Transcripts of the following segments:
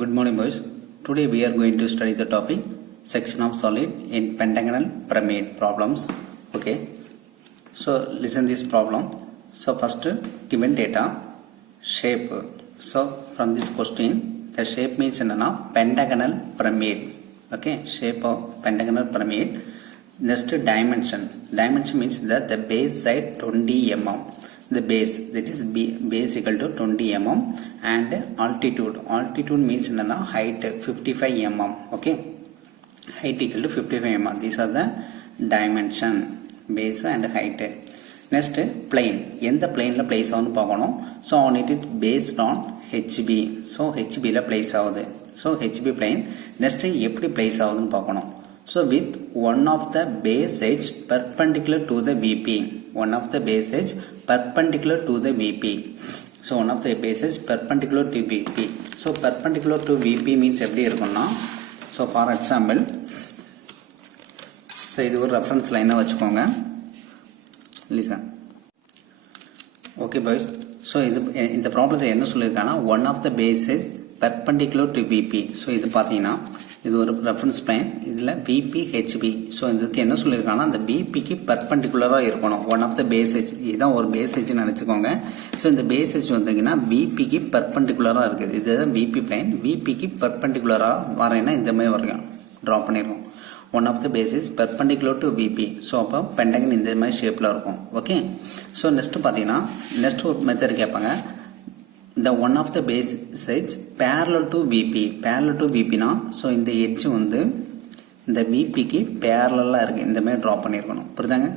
Good morning, boys. Today we are going to study the topic section of solid in pentagonal pyramid problems. Okay. So listen this problem. So first given data shape. So from this question the shape means pentagonal pyramid. Okay, shape of pentagonal pyramid. Next dimension. Dimension means that the base side 20 mm. The base, that is base equal to 20 mm, and altitude means height 55 mm. Okay, height equal to 55 mm. These are the dimension, base and height. Next plane, எந்த planeல place ஆகும்னு பார்க்கணும். So on it based on HB. So HB ல place ஆகுது. So HB plane. Next எப்படி place ஆகுதுன்னு பார்க்கணும். So with one of the base edge perpendicular to the VP. One of the base edge perpendicular to the VP. So one of the base edge perpendicular to VP. So perpendicular to VP means எப்படி இருக்கும்னா, so for example, so இது ஒரு reference line வச்சுக்கோங்க. Listen. Okay boys. So இந்த ப்ராப்ளத்தை என்ன சொல்லியிருக்காங்கன்னா, one of the base edge perpendicular to VP. So இது பார்த்தீங்கன்னா இது ஒரு ரெஃபரன்ஸ் பிளேன், இதில் பிபி ஹெச்பி. ஸோ இதுக்கு என்ன சொல்லியிருக்காங்கன்னா, அந்த பிபிக்கு பர்பண்டிகுலராக இருக்கணும். One of the base edge, இதுதான் ஒரு பேஸ் எஜ்னு நினச்சிக்கோங்க. ஸோ இந்த பேஸ் எஜ் வந்தீங்கன்னா பிபிக்கு பர்பண்டிகுலராக இருக்குது. இதுதான் பிபி பிளேன். பிபிக்கு பர்பண்டிகுலராக வரையினா இந்த மாதிரி வரையும் ட்ரா பண்ணிடுவோம். One of the base is perpendicular to VP. So அப்போ பென்டகன் இந்த மாதிரி ஷேப்பில் இருக்கும். ஓகே. ஸோ நெக்ஸ்ட் பார்த்தீங்கன்னா நெக்ஸ்ட் ஒரு மெத்தட் கேட்பாங்க. The one of the base edge parallel to VP. Parallel to VP னா, ஸோ இந்த எட்ஜ் வந்து இந்த VPக்கு பேரலாக இருக்குது. இந்த மாதிரி ட்ரா பண்ணியிருக்கணும். புரியுதாங்க?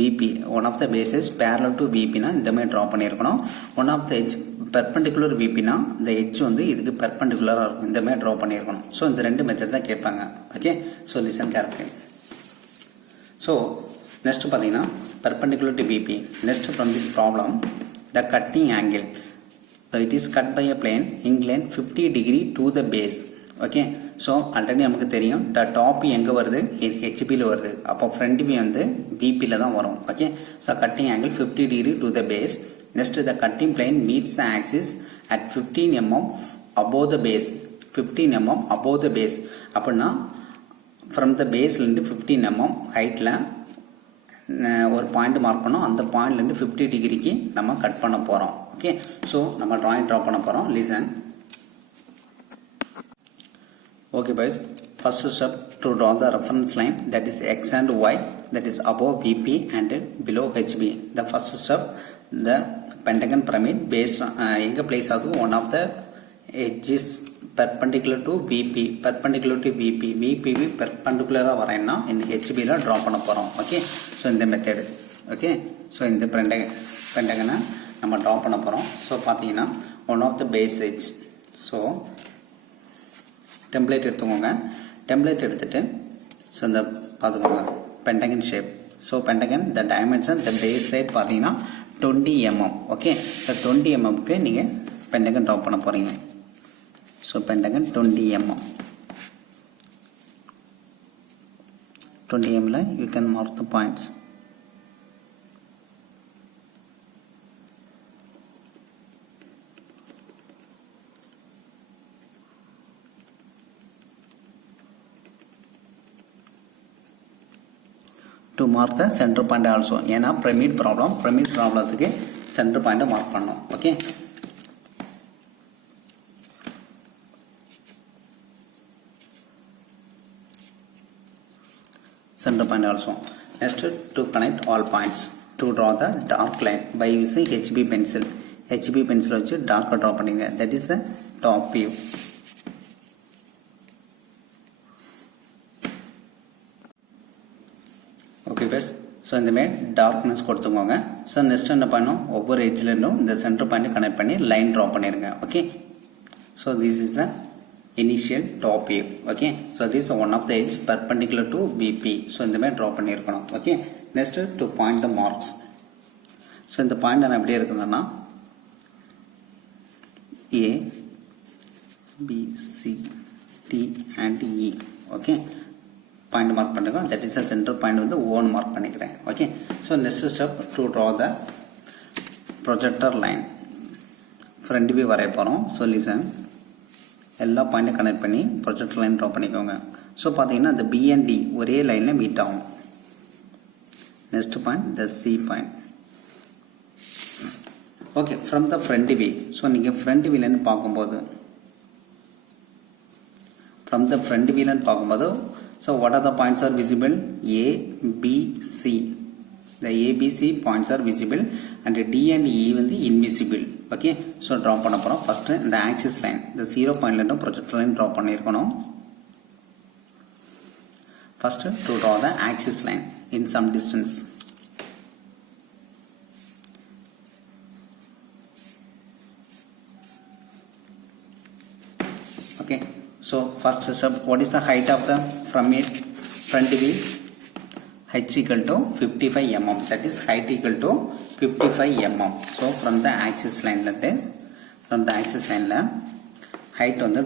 VP one of the base edge parallel to VPனா இந்த மாதிரி ட்ரா பண்ணியிருக்கணும். One of the edge perpendicular VPனா இந்த எட்ஜ் வந்து இதுக்கு பெர்பண்டிகுலராக இருக்கும். இந்த மாதிரி ட்ரா பண்ணியிருக்கணும். ஸோ இந்த ரெண்டு மெத்தட் தான் கேட்பாங்க. Okay. So listen carefully. So next பார்த்தீங்கன்னா perpendicular to VP. Next from this problem the cutting angle. So it is cut by a plane inclined 50 degree to the base. Okay. So already நமக்கு தெரியும் டாப் எங்கே வருது, ஹெச்பியில் வருது. அப்போ front view வந்து பிபியில் தான் வரும். Okay. So cutting angle 50 degree to the base. Next the cutting plane meets the axis at 15 mm above the base. 15 mm above the base. அப்படின்னா ஃப்ரம் த பேஸ்லேருந்து 15 mm ஹைட்டில் ஒரு பாயிண்ட் மார்க் பண்ணோம். அந்த பாயிண்ட்லேருந்து 50 டிகிரிக்கு நம்ம கட் பண்ண போகிறோம். ஓகே. ஸோ நம்ம ட்ராயிங் ட்ரா பண்ண போகிறோம். Listen. Okay boys. First step to draw the reference line that is X and Y that is above VP and below HP. The first step the pentagon pyramid based எங்கே place ஆகுது, one of the edges perpendicular to VP. perpendicular to VP. VP perpendicular வரைன்னா இந்த ஹெச்பியில் draw பண்ண போகிறோம். Okay. So இந்த method. Okay. So இந்த பென்டகனை நம்ம ட்ரா பண்ண போகிறோம். ஸோ பார்த்தீங்கன்னா one of the base edge. So template எடுத்துக்கோங்க. டெம்ப்ளேட் எடுத்துகிட்டு ஸோ இந்த பார்த்துக்கோங்க pentagon shape. So pentagon the dimension the base side பார்த்தீங்கன்னா 20 mm. ஓகே. இந்த 20 mmக்கு நீங்கள் பென்டகன் ட்ரா பண்ண போகிறீங்க. So pentagon 20 mm. 20 mm you can mark the points. To mark the center point also. ஏன்னா pyramid ப்ராப்ளத்துக்கு center point மார்க் பண்ணணும். Okay. Center point also. Next to connect all points. To draw the dark line by using HB pencil. HB pencil வச்சு dark draw பண்ணிங்க. That is the top view. Okay guys. So இந்தமாதிரி டார்க்னஸ் கொடுத்துக்கோங்க. So next என்ன பண்ணணும், ஒவ்வொரு எட்ஜ்லேருந்தும் இந்த centre point connect பண்ணி லைன் ட்ரா பண்ணிடுங்க. Okay. So this is the initial top view. Okay. So this is one of the edge perpendicular to VP. So இந்த மாதிரி ட்ரா பண்ணியிருக்கணும். Okay. Next to point the marks. So இந்த point நான் எப்படி இருக்குதுன்னா A B C T and E. Okay. Point mark பண்ணிருக்கோம். That is a centre point வந்து own mark பண்ணிக்கிறேன். Okay. So next step to draw the projector line. Front view வரைய போகிறோம். So listen. எல்லா பாயிண்ட்டும் கனெக்ட் பண்ணி ப்ரொஜெக்டர் லைன் ட்ரா பண்ணிக்கோங்க. So பார்த்தீங்கன்னா இந்த பி அண்ட் டி ஒரே லைனில் மீட் ஆகும். Next point the C point. Okay, from the front view. So நீங்கள் ஃப்ரண்ட் வியூலேருந்து பார்க்கும்போது so what are the points are visible? A, B, C. The A, B, C points are visible and D and E வந்து invisible. Okay, so draw பண்ண போகிறோம். First இந்த axis line, இந்த 0 பாயிண்ட்லேருந்து projector line draw பண்ணியிருக்கணும். First to draw the axis line in some distance. Okay, so first step, what is the height of the from it front view? H equal to 55 mm. That is height equal to 55 mm. So from the axis line height வந்து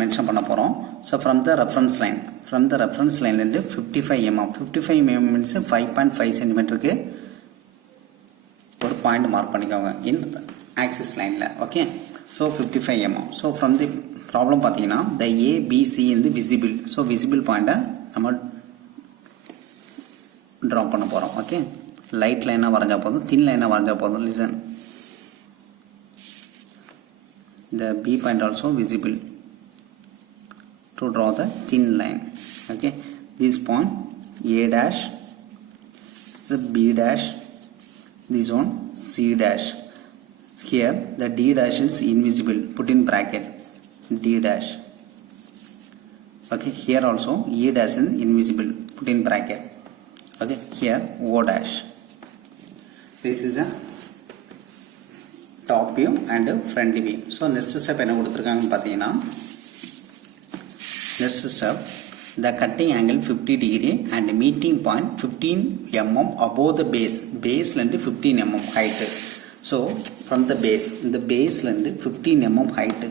mention பண்ண போறோம். So from the reference line இருந்து 55 mm. 55 mm means 5.5 cm க்கு ஒரு point mark பண்ணிக்கோங்க in axis lineல. Okay, so 55 mm. So from the problem பார்த்தீங்கன்னா the A, B, C வந்து விசிபிள். ஸோ விசிபிள் பாயிண்ட்டை நம்ம ட்ரா பண்ண போகிறோம். ஓகே, லைட் லைனாக வரைஞ்சா போதும், தின் லைனாக வரைஞ்சா போதும். Listen, the B point also visible to draw the thin line. Okay, this point A dash, so B dash, this one C dash. Here the D dash is invisible, put in bracket. D dash. Okay, here also E dash is invisible, put in bracket. Okay, here O dash. This is a top view and front view. So next step என்ன கொடுத்திருக்காங்க பார்த்தீங்கன்னா, next step, the cutting angle 50 degree and meeting point 15 mm above the base ல இருந்து 15 mm height. So from the base, இந்த base ல இருந்து 15 mm height,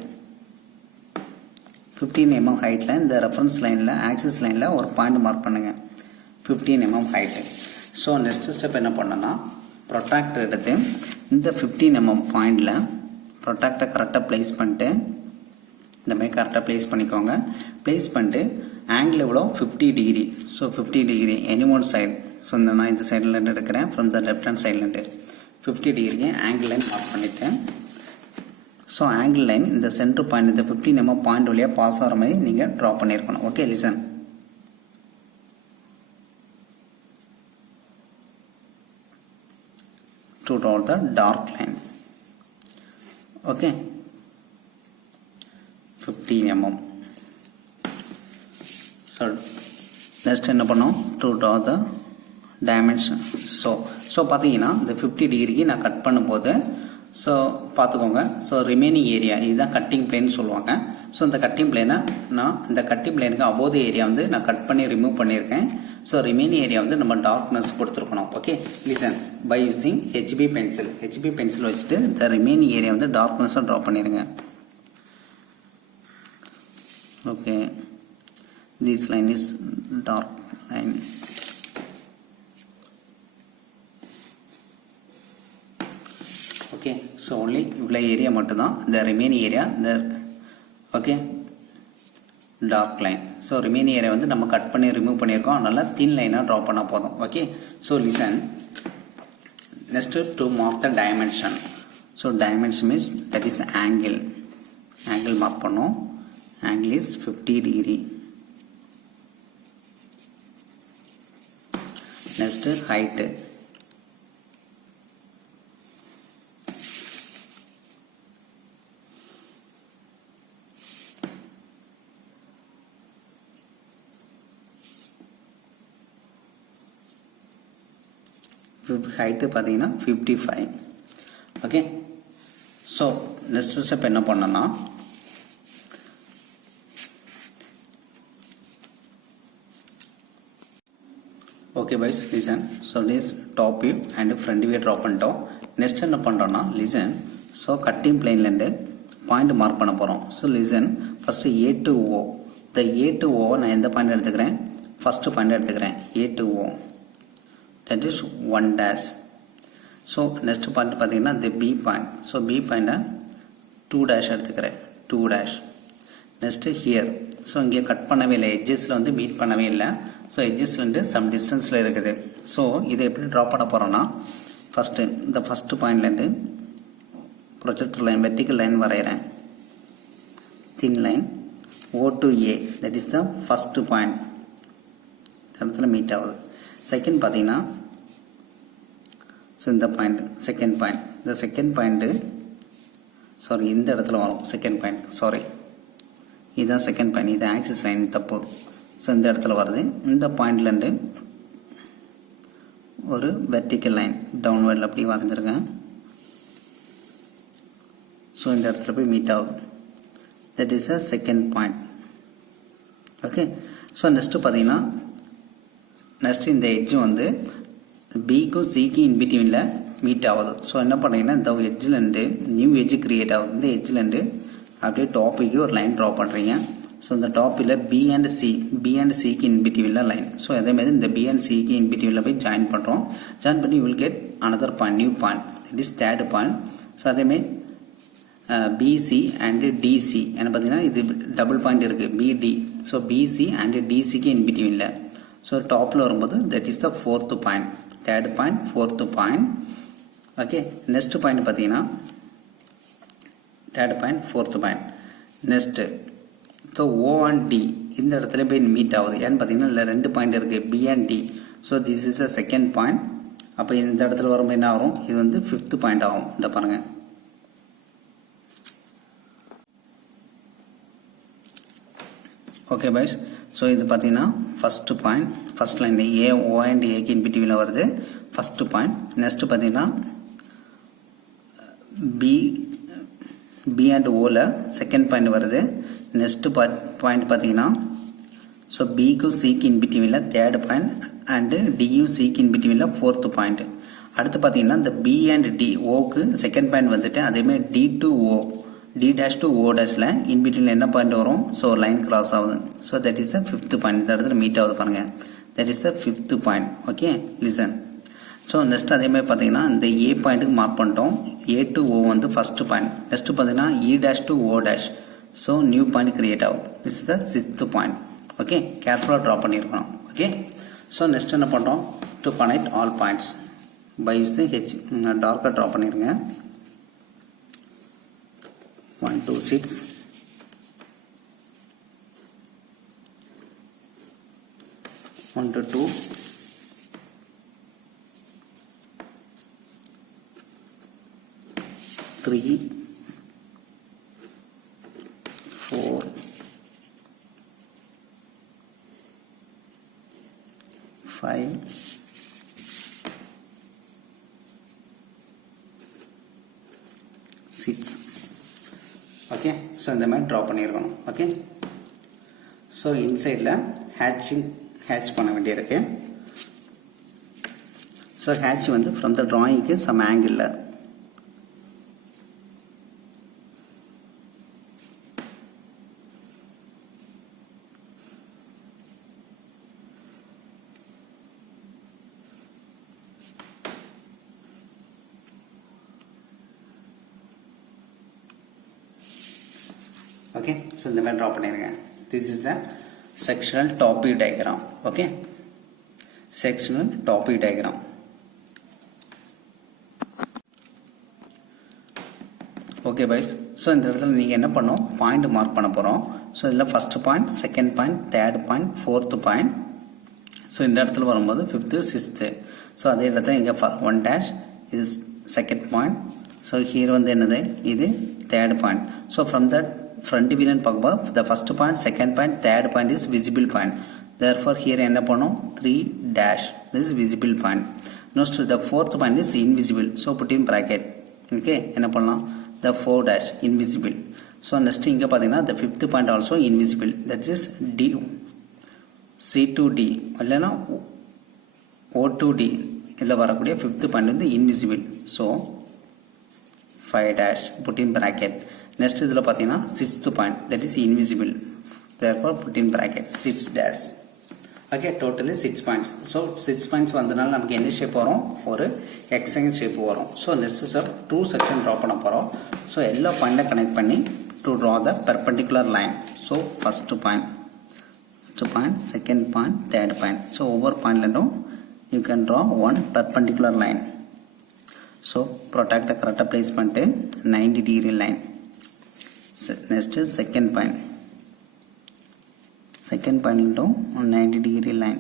15 mm ஹைட்டில் இந்த ரெஃபரன்ஸ் லைனில் ஆக்சிஸ் லைனில் ஒரு பாயிண்ட் மார்க் பண்ணுங்கள், 15 mm height. So next step என்ன பண்ணோன்னா, ப்ரொட்ராக்டர் எடுத்து இந்த 15 mm பாயிண்டில் ப்ரொட்ராக்டரை கரெக்டாக ப்ளேஸ் பண்ணிட்டு, இந்த மாதிரி கரெக்டாக ப்ளேஸ் பண்ணிக்கோங்க. ப்ளேஸ் பண்ணிட்டு ஆங்கிள் எவ்வளோ? 50 degree. So 50 degree any one side. So நான் இந்த சைட்லேருந்து எடுக்கிறேன், ஃப்ரம் த லெஃப்ட் ஹேண்ட் சைட்லேருந்து 50 டிகிரிக்கு ஆங்கிள் லைன் மார்க் பண்ணிவிட்டேன். ஸோ ஆங்கிள் லைன் இந்த சென்டர் பாயிண்ட், இந்த 15 mm பாயிண்ட் வழியாக பாஸ் ஆகிற மாதிரி நீங்கள் ட்ரா பண்ணியிருக்கணும். Okay, listen, to draw the dark line. Okay, 15 mm. So next என்ன பண்ணோம்? To draw the dimension. So பார்த்தீங்கன்னா இந்த 50 டிகிரிக்கு நான் கட் பண்ணும்போது, ஸோ பார்த்துக்கோங்க. ஸோ ரிமைனிங் ஏரியா இதுதான் கட்டிங் பிளேன் சொல்லுவாங்க. ஸோ இந்த கட்டிங் பிளேனை இந்த கட்டிங் பிளேனுக்கு அபோவ் ஏரியா வந்து நான் கட் பண்ணி ரிமூவ் பண்ணியிருக்கேன். ஸோ ரிமைனிங் ஏரியா வந்து நம்ம டார்க்னஸ் கொடுத்துருக்கணும். Okay, listen, by using HP pencil வச்சுட்டு இந்த ரிமைனிங் ஏரியா வந்து டார்க்னஸாக ட்ரா பண்ணிடுங்க. Okay, this line is dark line. Okay, so only இவ்வளோ ஏரியா மட்டும்தான், இந்த ரிமைனிங் ஏரியா இந்த okay dark line. So remaining area வந்து நம்ம கட் பண்ணி ரிமூவ் பண்ணியிருக்கோம், அதனால் தின் லைனாக ட்ரா பண்ணால் போதும். Okay, so listen, next to mark the dimension. So dimension means that is angle mark பண்ணோம். Angle is 50 degree. Next height, height பார்த்தீங்கன்னா 55. ஓகே, ஸோ நெக்ஸ்ட் ஸ்டெப் என்ன பண்ணோன்னா, okay guys, listen. So this top view and front view draw பண்ணிட்டோம். Next என்ன பண்ணுறோன்னா, listen, so cutting பிளேன்லேருந்து point mark பண்ண போகிறோம். So listen, first A to O. இந்த A to O நான் எந்த பாயிண்ட் எடுத்துக்கிறேன்? ஃபஸ்ட்டு பாயிண்ட் எடுத்துக்கிறேன், A to O. That is 1 dash. So next point பார்த்தீங்கன்னா the B point. So B point 2 dash எடுத்துக்கிறேன், 2 dash. Next here. ஸோ இங்கே கட் பண்ணவே இல்லை, எட்ஜஸில் வந்து மீட் பண்ணவே இல்லை. ஸோ எட்ஜஸ்லேருந்து சம் டிஸ்டன்ஸில் இருக்குது. ஸோ இதை எப்படி ட்ரா பண்ண போகிறோன்னா, ஃபஸ்ட்டு இந்த ஃபஸ்ட்டு பாயிண்ட்லேருந்து ப்ரொஜெக்டர் லைன் வெர்டிக்கல் லைன் வரைகிறேன். Thin line O to A, that is the first point. இந்த இடத்துல மீட் ஆகுது. செகண்ட் பார்த்தீங்கன்னா, ஸோ இந்த பாயிண்ட் செகண்ட் பாயிண்ட், இந்த செகண்ட் பாயிண்ட்டு சாரி இந்த இடத்துல வரும் செகண்ட் பாயிண்ட், சாரி இதுதான் செகண்ட் பாயிண்ட், இது ஆக்சிஸ் லைன் தப்பு. ஸோ இந்த இடத்துல வருது. இந்த பாயிண்ட்லேருந்து ஒரு வெர்டிக்கல் லைன் டவுன்வர்டில் அப்படி வரைஞ்சிருக்கேன். ஸோ இந்த இடத்துல போய் மீட் ஆகுது. that is a second point. Okay. So next பார்த்தீங்கன்னா, நெக்ஸ்ட்டு இந்த எட்ஜு வந்து பிக்கும் சிக்கும் இன்பிட்வீனில் மீட் ஆகுது. ஸோ என்ன பண்ணுறீங்கன்னா, இந்த எட்ஜிலேருந்து நியூ எட்ஜு க்ரியேட் ஆகுது. இந்த எட்ஜிலேருந்து அப்படியே டாப்பிக்கு ஒரு லைன் ட்ரா பண்ணுறீங்க. ஸோ இந்த டாப்பில் பி அண்ட் சிக்கு இன்பிட்வீனில் லைன். ஸோ அதேமாதிரி இந்த பி அண்ட் சிக்கு இன்பிட்வீனில் போய் ஜாயின் பண்ணுறோம். ஜாயின் பண்ணி will get another point, new point, it is third point. So அதேமாதிரி BC and DC என்ன பார்த்தீங்கன்னா, இது டபுள் பாயிண்ட் இருக்குது BD. ஸோ BC and DCக்கு இன்பிட்வீனில். ஸோ டாப்பில் வரும்போது that is the fourth point, third point, fourth point. Okay. Next point பார்த்தீங்கன்னா, third point, fourth point. Next so O and D இந்த இடத்துல போய் மீட் ஆகுது. ஏன்னு பார்த்தீங்கன்னா, இல்லை ரெண்டு பாயிண்ட் இருக்குது B and D. So this is a second point. அப்போ இந்த இடத்துல வரும்போது என்ன ஆகும், இது வந்து ஃபிஃப்த்து பாயிண்ட் ஆகும். இந்த பாருங்கள். Okay boys. ஸோ இது பார்த்தீங்கன்னா first point, first line O and Aக்கு இன்பிட்வீனில் வருது ஃபஸ்ட்டு பாயிண்ட். நெக்ஸ்ட்டு பார்த்தீங்கன்னா B and Oவில் செகண்ட் பாயிண்ட் வருது. நெக்ஸ்ட்டு பாயிண்ட் பார்த்தீங்கன்னா, ஸோ பிக்கும் சிக்கு இன்பிட்வீனில் தேர்ட் பாயிண்ட் அண்டு டியும் சிக்கு இன்பிட்வீனில் ஃபோர்த்து பாயிண்ட். அடுத்து பார்த்தீங்கன்னா, இந்த B and D ஓக்கு செகண்ட் பாயிண்ட் வந்துட்டு, அதேமாதிரி D to O, D dash to O dashல இன்பிட்வீனில் என்ன பாயிண்ட் வரும், ஸோ லைன் கிராஸ் ஆகுது. So that is the fifth point. இந்த இடத்துல மீட் ஆகுது பாருங்கள், that is the fifth point. Okay, listen. So next அதேமாதிரி பார்த்தீங்கன்னா, இந்த ஏ பாயிண்ட்டுக்கு மார்க் பண்ணிட்டோம். A to O வந்து ஃபஸ்ட்டு பாயிண்ட். நெக்ஸ்ட்டு பார்த்தீங்கன்னா E dash to O dash. So new point create ஆகும். This is the sixth point. Okay, கேர்ஃபுல்லாக ட்ரா பண்ணியிருக்கணும். ஓகே. ஸோ நெக்ஸ்ட் என்ன பண்ணுறோம், to connect all points by using H. டார்க்காக draw பண்ணிடுங்க. 1 2 6 1 to 2 3 4 5 6. Okay. So இந்த மாதிரி ட்ரா பண்ணியிருக்கணும். ஓகே. ஸோ இன்சைடில் ஹேட்ச் பண்ண வேண்டியிருக்கு. ஸோ ஹேட்ச் வந்து ஃப்ரம் த ட்ராயிங்க்கு சம் ஆங்கிளில். ஓகே. ஸோ இந்த மாதிரி ட்ரா பண்ணிடுங்க. This is the sectional topic diagram. Okay, sectional topic diagram. Okay boys. So இந்த இடத்துல நீங்கள் என்ன பண்ணோம், பாயிண்ட் மார்க் பண்ண போகிறோம். ஸோ இதில் first point, second point, third point, fourth point. So இந்த இடத்துல வரும்போது ஃபிஃப்த்து, சிக்ஸ்த்து. ஸோ அதே இடத்துல இங்கே 1 dash இது செகண்ட் பாயிண்ட். ஸோ ஹீர் வந்து என்னது, இது third point. So from that front view பார்க்கும்போது the first point, second point, third point is visible point. Therefore here என்ன பண்ணோம், 3 dash, this is visible point. Next the fourth point is invisible, so put in bracket. Okay, என்ன பண்ணலாம், the 4 dash invisible. So next இங்க பார்த்தீங்கன்னா the fifth point also invisible, that is D, C to D இல்லைனா O to D இதில் வரக்கூடிய fifth point வந்து invisible. So 5 dash put in bracket. Next இதில் பார்த்தீங்கன்னா 6th point, that is invisible, therefore put in bracket 6 dash. Okay, totally 6 points. So 6 points வந்தனால நமக்கு என்ன ஷேப் வரும், ஒரு ஹெக்ஸாகன் ஷேப் வரும். So next step 2 section draw பண்ண போகிறோம். ஸோ எல்லா பாயிண்ட்டை கனெக்ட் பண்ணி to draw the perpendicular line. So first point, second point, third point. So over point you can draw one perpendicular line. So protect the correct placement 90-degree line. So next is second point 90-degree line.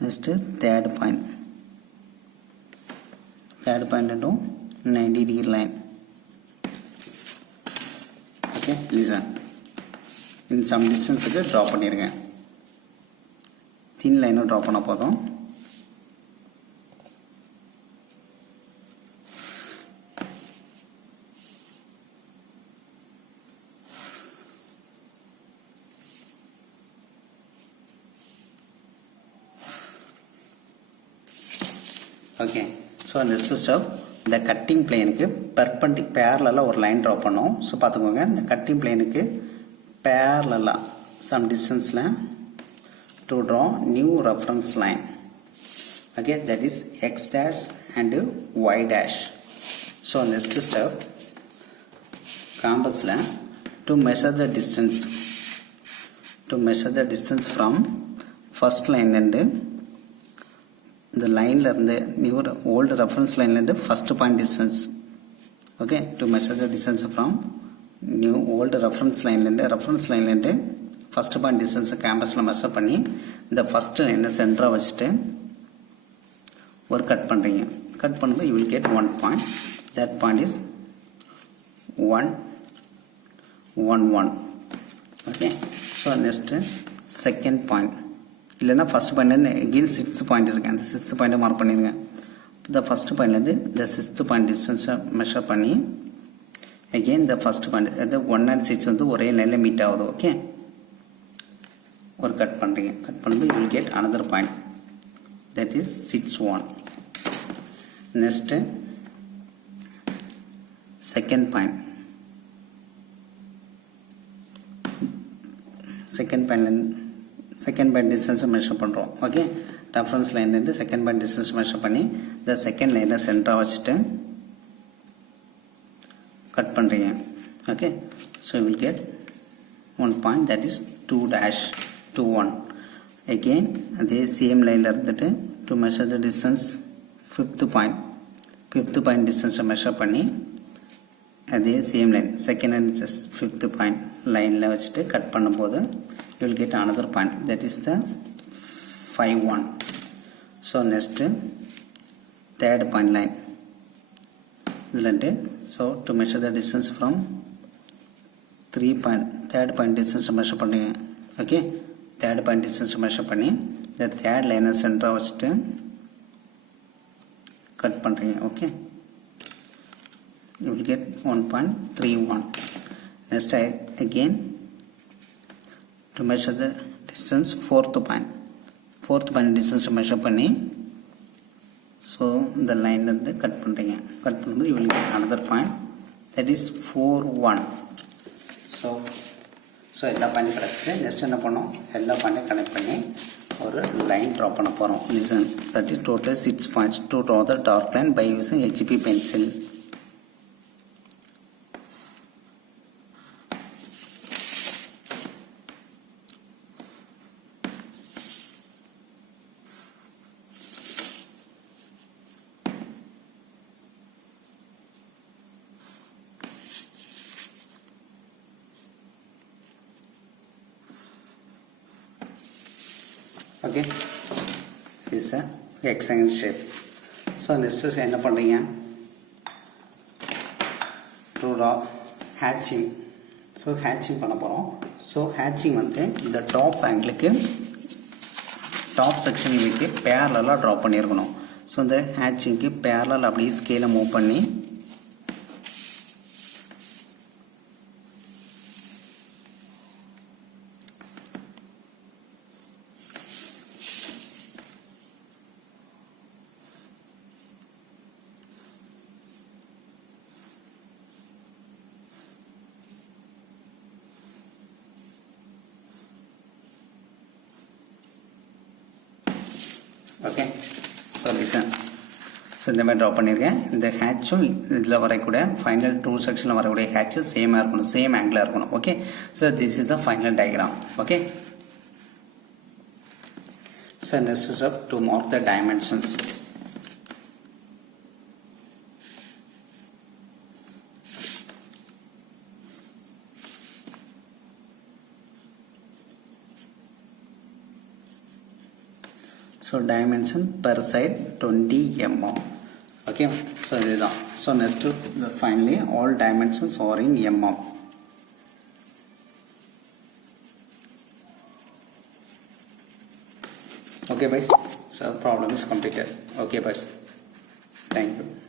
Next third point 90-degree line. Okay, listen. In some distance draw பண்ணிருங்க. thin line draw பண்ண போதும். Okay, so next step, the cutting plane க்கு parallel ஒரு line draw பண்ணோம். So பாத்துக்கோங்க, இந்த cutting plane க்கு parallel some distance ல to draw new reference line. Okay, that is x dash and y dash. So next step, compass ல to measure the distance from first line and the line new old reference line and first point distance. Okay, to measure the distance from new old reference line and first point distance campus la measure பண்ணி the first line center வச்சிட்டு ஒரு கட் பண்றீங்க. கட் பண்ணும்போது you will get one point. That point is 1 1 1. Okay, so next second point இல்லைன்னா first point again sixth point இருக்கு. அந்த sixth point mark பண்ணிருங்க. the first point the sixth point distance measure பண்ணி again the first point the 1 and 6 வந்து ஒரே லைன்ல மீட் ஆகுது. ஓகே, ஒரு கட் பண்றீங்க. கட் பண்ணும்போது you will get another point, that is 6 1. next second point distance measure பண்றோம். ஓகே, ரெஃபரன்ஸ் லைன் இருந்து செகண்ட் பாயிண்ட் டிஸ்டன்ஸ் மெஷர் பண்ணி the second line சென்டரா வச்சிட்டு கட் பண்றீங்க. Okay, so you will get one point, that is 2 dash 2 1. again அதே சேம் லைன்ல இருந்துட்டு to measure the distance fifth point distance measure பண்ணி அதே same line second and fifth point லைன்ல வச்சிட்டு கட் பண்ணும்போது you will get another point, that is the 5 1. so next third point line so to measure the distance from third point distance measure பண்ணீங்க. okay, third point distance measure பண்ணி the third line center வச்சிட்டு கட் பண்றீங்க. okay, you will get 1.31. next again to measure the distance fourth point distance measure பண்ணி so the line இருந்து கட் பண்றீங்க. கட் பண்ணும்போது you will get another point, that is 4 1. so எல்லா பாயிண்ட் கிடைச்சிட்டு நெக்ஸ்ட் என்ன பண்ணோம், எல்லா பாயிண்டையும் கனெக்ட் பண்ணி ஒரு லைன் ட்ரா பண்ண போறோம். listen, that is total 6 points to draw the dark line by using HB pencil. okay, this is a hexagon shape. so next is என்ன பண்றீங்க, to draw hatching. so hatching பண்ண போறோம். so hatching வந்து இந்த டாப் ஆங்கிளுக்கு டாப் செக்ஷனுக்கு parallel டிரா பண்ணியிருக்கணும். so இந்த hatchingக்கு parallel அப்படியே ஸ்கேலை மூவ் பண்ணி okay, so listen, இந்த மாதிரி ட்ரா பண்ணியிருக்கேன். இந்த ஹேட்சும் இதில் வரக்கூடிய ஃபைனல் டூ செக்ஷனில் வரக்கூடிய ஹேட்சு சேமாக இருக்கணும், சேம் ஆங்கிளாக இருக்கணும். Okay, so this is the final diagram. Okay, so next step to mark the dimensions. So dimension per side 20 mm. Okay, so this is so next to finally all dimensions are in mm. Okay boys, so problem is completed. Okay boys, thank you.